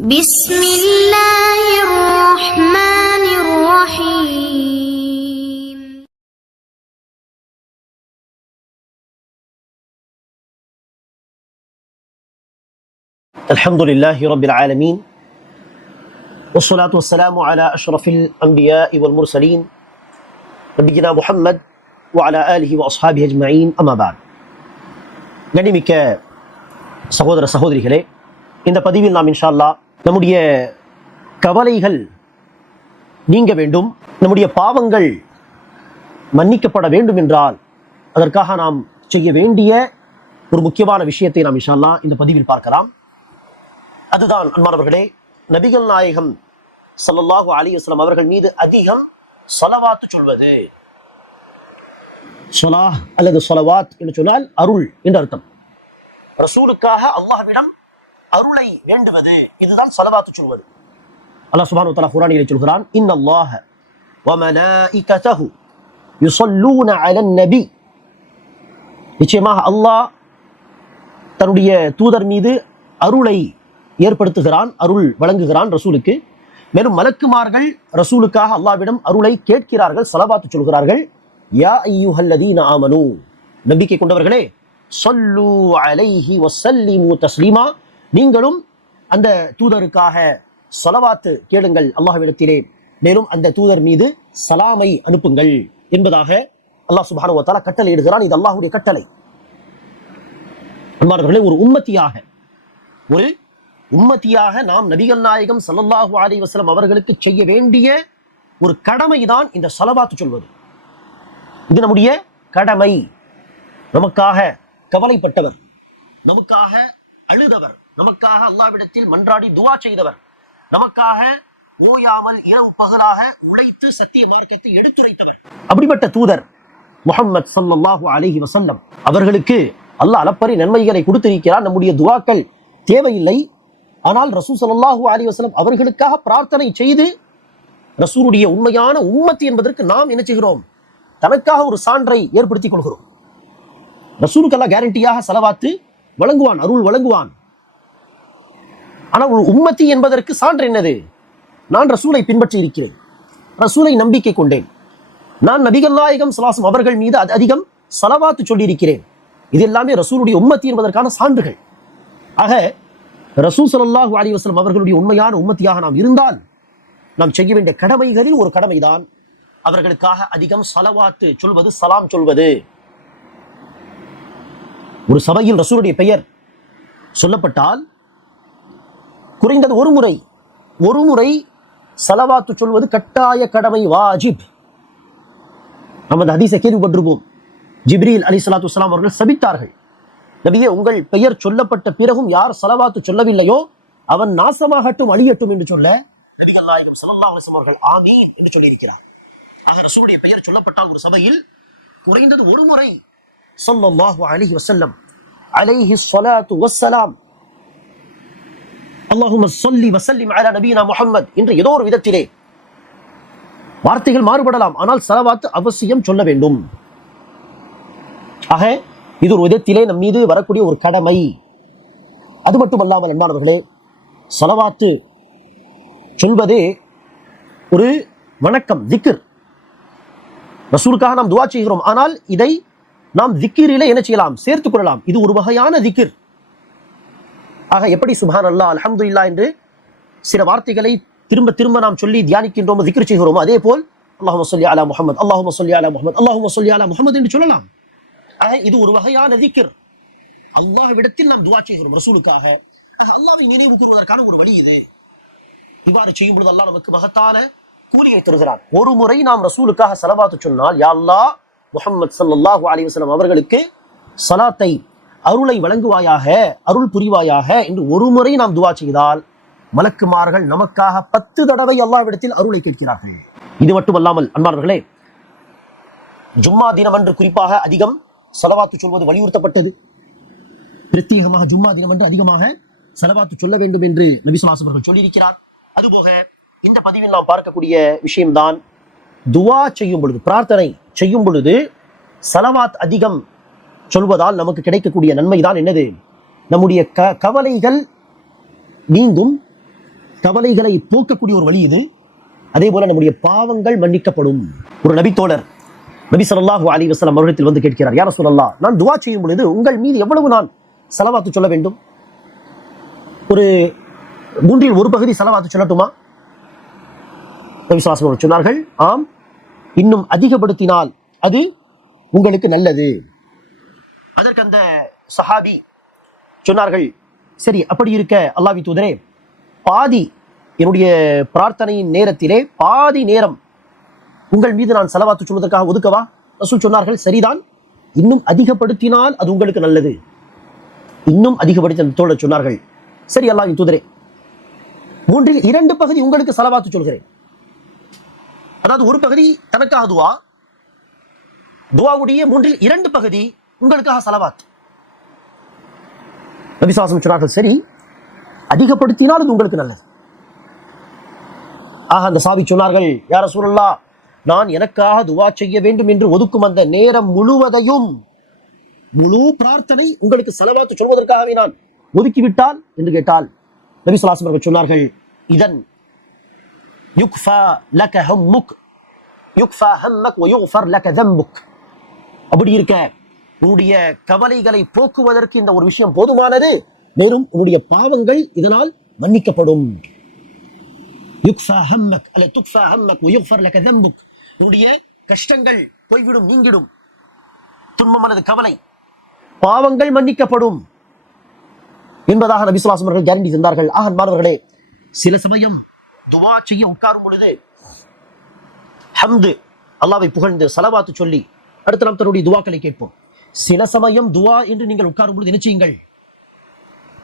بسم الله الرحمن الرحيم. الحمد لله رب العالمين والصلاة والسلام على أشرف الأنبياء والمرسلين نبينا محمد وعلى آله وأصحابه أجمعين أما بعد. கண்ணியமிக்க சகோதர சகோதரிகளே, இந்த பதிவில் நாம் இன்ஷா அல்லாஹ் நம்முடைய கவலைகள் நீங்க வேண்டும், நம்முடைய பாவங்கள் மன்னிக்கப்பட வேண்டும் என்றால் அதற்காக நாம் செய்ய வேண்டிய ஒரு முக்கியமான விஷயத்தை நாம் இன்ஷா அல்லாஹ் இந்த பதிவில் பார்க்கலாம். அதுதான் அன்பானவர்களே, நபிகள் நாயகம் ஸல்லல்லாஹு அலைஹி வஸல்லம் அவர்கள் மீது அதிகம் ஸலவாத்து சொல்வது. ஸலாஹ் அல்லது ஸலவாத் என்று சொன்னால் அருள் என்று அர்த்தம். ரசூலுக்காக அல்லாஹ்விடம் அருளை வேண்டுவது, இதுதான் ஸலவாத்து சொல்வது. அல்லாஹ் சுப்ஹானஹு வ தஆலா குர்ஆனிலே சொல்கிறான், இன்னல்லாஹ வ மலாயிகதஹு யுஸல்லூன அலன் நபி. நிச்சயமாக அல்லாஹ் தன்னுடைய தூதர் மீது அருளை ஏற்படுத்துகிறான், அருள் வழங்குகிறான் ரசூலுக்கு. மேலும் மலக்குமார்கள் ரசூலுக்காக அல்லாஹ்விடம் அருளை கேட்கிறார்கள், ஸலவாத்து சொல்கிறார்கள். யா அய்யுஹல்லதீன ஆமனூ, நம்பிக்கை கொண்டவர்களே, ஸல்லூ அலைஹி வஸல்லிமு தஸ்லீமா, நீங்களும் அந்த தூதருக்காக ஸலவாத்து கேளுங்கள் அல்லாஹ்விடத்திலே, மேலும் அந்த தூதர் மீது சலாமை அனுப்புங்கள் என்பதாக அல்லாஹ் சுப்ஹானஹு வ தஆலா கட்டளை இடுகிறான். இது அல்லாஹ்வுடைய கட்டளை. அன்பானவர்களே, ஒரு உம்மத்தியாக நாம் நபிகள் நாயகம் ஸல்லல்லாஹு அலைஹி வஸல்லம் அவர்களுக்கு செய்ய வேண்டிய ஒரு கடமைதான் இந்த ஸலவாத்து சொல்வது. இது நம்முடைய கடமை. நமக்காக கவலைப்பட்டவர், நமக்காக அழுதவர், நமக்காக அல்லாஹ்விடத்தில் மன்றாடி துஆ செய்தவர், நமக்காக ஓயாமல் இரவு பகலாக உழைத்து சத்திய மார்க்கத்தை எடுத்துரைத்தவர், அப்படிப்பட்ட தூதர் முஹம்மது ஸல்லல்லாஹு அலைஹி வஸல்லம் அவர்களுக்கு அல்லாஹ் அளப்பரிய நன்மைகளை கொடுத்திருக்கிறார். நம்முடைய துஆக்கள் தேவையில்லை. ஆனால் ரசூல் ஸல்லல்லாஹு அலைஹி வஸல்லம் அவர்களுக்காக பிரார்த்தனை செய்து ரசூலுடைய உண்மையான உம்மத் என்பதற்கு நாம் என்ன செய்கிறோம்? தனக்காக ஒரு சான்றை ஏற்படுத்திக் கொள்கிறோம். ரசூலுக்கு அல்லாஹ் கேரண்டியாக ஸலவாத்து வழங்குவான், அருள் வழங்குவான். ஆனால் ஒரு உம்மத்தி என்பதற்கு சான்று என்னது? நான் ரசூலை பின்பற்றி இருக்கிறேன், ரசூலை நம்பிக்கை கொண்டேன், நான் நபிகள் நாயகம் ஸல்லல்லாஹு அலைஹி வஸல்லம் அவர்கள் மீது அதிகம் ஸலவாத்து சொல்லியிருக்கிறேன். இது எல்லாமே ரசூலுடைய உம்மத்தி என்பதற்கான சான்றுகள். ஆக ரசூல் ஸல்லல்லாஹு அலைஹி வஸல்லம் அவர்களுடைய உண்மையான உம்மத்தியாக நாம் இருந்தால் நாம் செய்ய வேண்டிய கடமைகளில் ஒரு கடமைதான் அவர்களுக்காக அதிகம் ஸலவாத்து சொல்வது, சலாம் சொல்வது. ஒரு சபையில் ரசூலுடைய பெயர் சொல்லப்பட்டால் குறைந்தது ஒரு முறை ஸலவாத்து சொல்வது கட்டாய கடமை, வாஜிப். நம்ம அந்த ஹதீஸை கேள்விப்பட்டிருப்போம். ஜிப்ரீல் அலைஹிஸ்ஸலாத்து வஸ்ஸலாம் அவர்கள் சபித்தார்கள், நபியே, உங்கள் பெயர் சொல்லப்பட்ட பிறகும் யார் ஸலவாத்து சொல்லவில்லையோ அவன் நாசமாகட்டும், அழியட்டும் என்று சொல்ல நபிகள் நாயகம் ஸல்லல்லாஹு அலைஹி வஸல்லம் அவர்கள் ஆமீன் என்று சொல்லியிருக்கிறார். ஆக ரசூலுடைய பெயர் சொல்லப்பட்டால் ஒரு சபையில் குறைந்தது ஒரு முறை ஸல்லல்லாஹு அலைஹி வஸல்லம் அலைஹி ஸலாத்து வஸ்ஸலாம் அல்லாஹும்ம ஸல்லி வஸல்லிம் அலா நபியினா முஹம்மத் என்று ஏதோ ஒரு விதத்திலே வார்த்தைகள் மாறுபடலாம், ஆனால் ஸலவாத்து அவசியம் சொல்ல வேண்டும். ஆக இது ஒரு விதத்திலே நம் மீது வரக்கூடிய ஒரு கடமை. அது மட்டுமல்லாமல் அன்பானவர்களே, ஸலவாத்து சொல்வதே ஒரு வணக்கம், திக்ர். ரசூலுக்காக நாம் துஆ செய்கிறோம், ஆனால் இதை நாம் திக்ரிலே என்ன செய்யலாம்? சேர்த்துக் கொள்ளலாம். இது ஒரு வகையான திக்ர். ஆக எப்படி சுப்ஹானல்லாஹ், அல்ஹம்துலில்லாஹ் என்று சில வார்த்தைகளை திரும்ப திரும்ப நாம் சொல்லி தியானிக்கின்றோமோ, திக்ர் செய்கிறோமோ, அதே போல் அல்லாஹும்ம ஸல்லி அலா முஹம்மத், அல்லாஹும்ம ஸல்லி அலா முஹம்மத், அல்லாஹும்ம ஸல்லி அலா முஹம்மத் என்று சொல்லலாம். ஆக இது ஒரு வகையான திக்ர். அல்லாஹ்விடத்தில் நாம் துஆ செய்கிறோம் ரசூலுக்காக. அல்லாஹ்வை நினைவு கூறுவதற்கான ஒரு வழி இது. இவ்வாறு செய்யும் பொழுது அல்லாஹ் நமக்கு மகத்தான கூலியை தருகிறான். ஒரு முறை நாம் ரசூலுக்காக ஸலவாத்து சொன்னால், யா அல்லாஹ் முஹம்மது ஸல்லல்லாஹு அலைஹி வஸல்லம் அவர்களுக்கு ஸலாத்தை, அருளை வழங்குவாயாக, அருள் புரிவாயாக என்று ஒரு முறை நாம் துஆ செய்தால் மலக்குமார்கள் நமக்காக 10 தடவை அல்லாஹ்விடத்தில் அருளை கேட்கிறார்கள். இது மட்டுமல்லாமல் அன்பானவர்களே, ஜும்மா தினம் அன்று குறிப்பாக அதிகம் ஸலவாத்து சொல்வது வலியுறுத்தப்பட்டது. பிரத்யேகமாக ஜும்மா தினம் அன்று அதிகமாக ஸலவாத்து சொல்ல வேண்டும் என்று நபி ஸல்லல்லாஹு அலைஹி வஸல்லம் சொல்லியிருக்கிறார். அதுபோக இந்த பதிவில் நாம் பார்க்கக்கூடிய விஷயம்தான், துஆ செய்யும் பொழுது, பிரார்த்தனை செய்யும் பொழுது ஸலவாத் அதிகம் சொல்வதால் நமக்கு கிடைக்கக்கூடிய நன்மை தான் என்னது? நம்முடைய கவலைகள் நீங்கும், கவலைகளை போக்கக்கூடிய ஒரு வழி இது. அதே போல நம்முடைய பாவங்கள் மன்னிக்கப்படும். ஒரு நபித்தோழர் நபி ஸல்லல்லாஹு அலைஹி வஸல்லம் அவர்களிடத்தில் வந்து கேட்கிறார், யா ரசூலல்லாஹ், நான் துஆ செய்யும் பொழுது உங்கள் மீது எவ்வளவு நான் ஸலவாத்து சொல்ல வேண்டும்? ஒரு 1/3 பகுதி ஸலவாத்து சொல்லட்டுமா? நபி ஸல்லல்லாஹு அலைஹி வஸல்லம் சொன்னார்கள், ஆம், இன்னும் அதிகப்படுத்தினால் அது உங்களுக்கு நல்லது. அதற்கு அந்த சஹாபி சொன்னார்கள், சரி, அப்படி இருக்க அல்லாஹ்வின் தூதரே, பாதி என்னுடைய பிரார்த்தனையின் நேரத்திலே பாதி நேரம் உங்கள் மீது நான் ஸலவாத்து சொல்வதற்காக ஒதுக்கவா? ரசூல் சொன்னார்கள், சரிதான், இன்னும் அதிகப்படுத்தினால் அது உங்களுக்கு நல்லது. இன்னும் அதிகப்படுத்தி அந்த தோழர் சொன்னார்கள், சரி அல்லாஹ்வின் தூதரே, 2/3 பகுதி உங்களுக்கு ஸலவாத்து சொல்கிறேன். அதாவது ஒரு பகுதி தனக்காக துஆ, துஆவுடைய 2/3 பகுதி உங்களுக்காக ஸலவாத். நபி ஸல்லல்லாஹு அலைஹி வஸல்லம் சொன்னார்கள், சரி, அதிகப்படுத்தினால் அது உங்களுக்கு நல்லது. ஆக அந்த சஹாபி சொன்னார்கள், யா ரசூலல்லாஹ், நான் எனக்காக துஆ செய்ய வேண்டும் என்று ஒதுக்கும் அந்த நேரம் முழுவதையும், முழு பிரார்த்தனை உங்களுக்கு ஸலவாத்து சொல்வதற்காகவே நான் ஒதுக்கிவிட்டால் என்று கேட்டால் நபி ஸல்லல்லாஹு அலைஹி வஸல்லம் சொன்னார்கள், இதன் யுக்ஃபா லக ஹம்முக் யுக்ஃபா ஹம்மக் வ யுக்ஃபர் லக தம்புக். அப்படி இருக்க உன்னுடைய கவலைகளை போக்குவதற்கு இந்த ஒரு விஷயம் போதுமானது, மேலும் உன்னுடைய பாவங்கள் இதனால் மன்னிக்கப்படும். யுக்ஃபா ஹம்மக் அல்ல துக்ஃபா ஹம்மக் வ யுக்ஃபர் லக தம்புக். உன்னுடைய கஷ்டங்கள் போய்விடும், நீங்கிடும். துன்பம் அல்லது கவலை, பாவங்கள் மன்னிக்கப்படும் என்பதாக நபி ஸல்லல்லாஹு அலைஹி வஸல்லம் கேரண்டி தந்தார்கள். ஆக மாணவர்களே, சில சமயம் துஆ செய்ய உட்காரும் பொழுது ஹம்து, அல்லாஹ்வை புகழ்ந்து ஸலவாத்து சொல்லி அடுத்து நாம் தன்னுடைய துஆக்களை கேட்போம். சில சமயம் துஆ என்று நீங்கள் உட்காரும் பொழுது என்ன செய்யுங்கள்?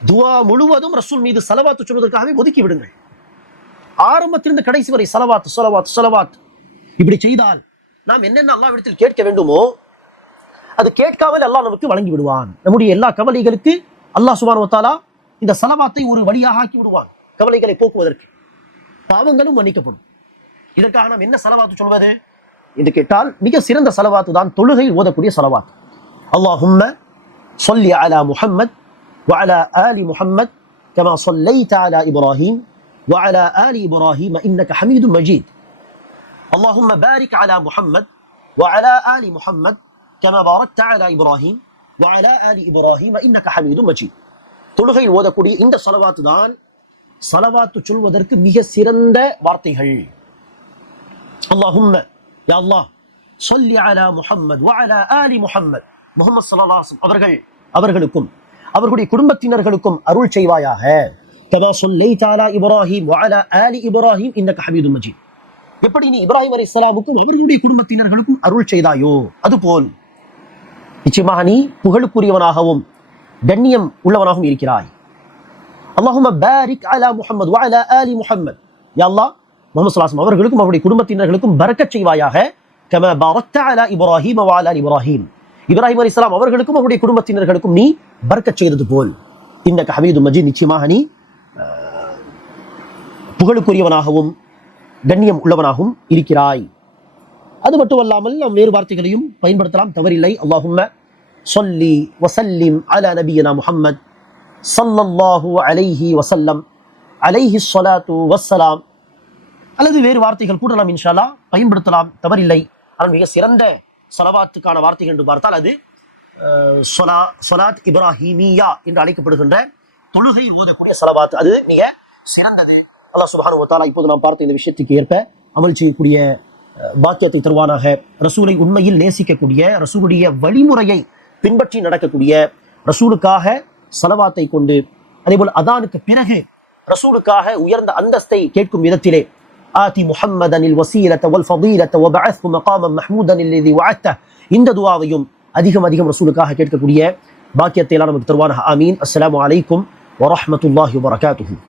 துஆ முழுவதும் ரசூல் மீது ஸலவாத்து சொல்வதற்காகவே ஒதுக்கி விடுங்கள். ஆரம்பத்திலிருந்து கடைசி வரை ஸலவாத் ஸலவாத் ஸலவாத். இப்படி செய்தால் நாம் என்னென்ன அல்லாஹ்விடத்தில் கேட்க வேண்டுமோ அது கேட்காமல் அல்லாஹ் நமக்கு வழங்கி விடுவான். நம்முடைய எல்லா கவலைகளுக்கு அல்லாஹ் சுப்ஹானஹு வ தஆலா இந்த ஸலவாத்தை ஒரு வழியாக ஆக்கி விடுவான். கவலைகளை போக்குவதற்கு பாவங்களும் மன்னிக்கப்படும். இதற்காக நாம் என்ன ஸலவாத்து சொல்வது என்று கேட்டால், மிக சிறந்த ஸலவாத்து தான் தொழுகையில் ஓதக்கூடிய ஸலவாத். அல்லாஹும்ம ஸல்லி அலா முஹம்மத் வ அலா ஆலி முஹம்மத் கமா ஸல்லைத அலா இப்ராஹீம் வ அலா ஆலி இப்ராஹீம் இன்னக ஹமீதும் மஜீத். அல்லாஹும்ம பாரிக் அலா முஹம்மத் வ அலா ஆலி முஹம்மத் கமா பாரக்த அலா இப்ராஹீம் வ அலா ஆலி இப்ராஹீம் இன்னக ஹமீதும் மஜீத். தொழுகையில் ஓதக்கூடிய இந்த ஸலவாத்து தான் ஸலவாத்து சொல்வதற்கு மிக சிறந்த வார்த்தைகள். அல்லாஹும்ம, யா அல்லாஹ், ஸல்லி அலா முஹம்மத் வ அலா ஆலி முஹம்மத், முஹம்மது ஸல்லல்லாஹு அலைஹி வஸல்லம் அவர்களுக்கும் அவர்களுடைய குடும்பத்தினர்களுக்கும் அருள் செய்வாயாக. கமா ஸல்லைத அலா இப்ராஹீம் வ அலா ஆலி இப்ராஹீம் இன்னக ஹமீதும் மஜீத். எப்படி நீ இப்ராஹிம் அலைஹிஸ்ஸலாமுக்கும் அவர்களுடைய குடும்பத்தினர்களுக்கும் அருள் செய்தாயோ அதுபோல் நிச்சயமாக நீ புகழுக்குரியவனாகவும் கண்ணியம் உள்ளவனாகவும் இருக்கிறாய். அல்லாஹும்ம பாரிக் அலா முஹம்மத் வ அலா ஆலி முஹம்மத், யா அல்லாஹ், முஹம்மது ஸல்லல்லாஹு அலைஹி வஸல்லம் அவர்களுக்கும் அவருடைய குடும்பத்தினர்களுக்கும் பரக்கத் செய்வாயாக. கமா பாரக்த அலா இப்ராஹீம் வ அலா இப்ராஹீம், இப்ராஹிம் அலைஹிஸ்ஸலாம் அவர்களுக்கும் அவருடைய குடும்பத்தினர்களுக்கும் நீ பரக்கத் செய்தது போல் இன்னக ஹமீதும் மஜீத், நிச்சயமாக நீ புகழுக்குரியவனாகவும் கண்ணியம் உள்ளவனாகவும் இருக்கிறாய். அது மட்டுமல்லாமல் நாம் வேறு வார்த்தைகளையும் பயன்படுத்தலாம், தவறில்லை. அல்லாஹும்ம ஸல்லி வஸல்லிம் அலா நபியினா முஹம்மத் ஸல்லல்லாஹு அலைஹி வஸல்லம் அலைஹி ஸலாத்து வஸ்ஸலாம், அல்லது வேறு வார்த்தைகள் கூட நாம் இன்ஷா அல்லாஹ் பயன்படுத்தலாம், தவறில்லை. ஆனால் மிக சிறந்த ஸலவாத்துக்கான வார்த்தைகள் என்று பார்த்தால் அது ஸலாத் இப்ராஹீமியா என்று அழைக்கப்படுகின்ற தொழுகை ஓதக்கூடிய ஸலவாத், அது மிக சிறந்தது. அல்லாஹ் சுப்ஹானஹு வ தஆலா இப்போது நாம் பார்த்த இந்த விஷயத்துக்கு ஏற்ப அமல் செய்யக்கூடிய பாக்கியத்தை தருவானாக. ரசூலை உண்மையில் நேசிக்கக்கூடிய, ரசூலுடைய வழிமுறையை பின்பற்றி நடக்கக்கூடிய, ரசூலுக்காக ஸலவாத்தை கொண்டு அதேபோல் அதானுக்கு பிறகு ரசூலுக்காக உயர்ந்த அந்தஸ்தை கேட்கும் விதத்திலே ஆதி முஹம்மதனில் வஸீலத வல் ஃபதீலத வபஅஸ்ஹு மகாமன் மஹ்மூதன் அல்லதி வஅத்த, இந்த துஆவையும் அதிகம் அதிகம் ரசூலுக்காக கேட்கக்கூடிய பாக்கியத்தை எல்லாம் நமக்கு தருவானாக. ஆமீன். அஸ்ஸலாமு அலைக்கும் வரஹ்மத்துல்லாஹி வபரகாத்துஹு.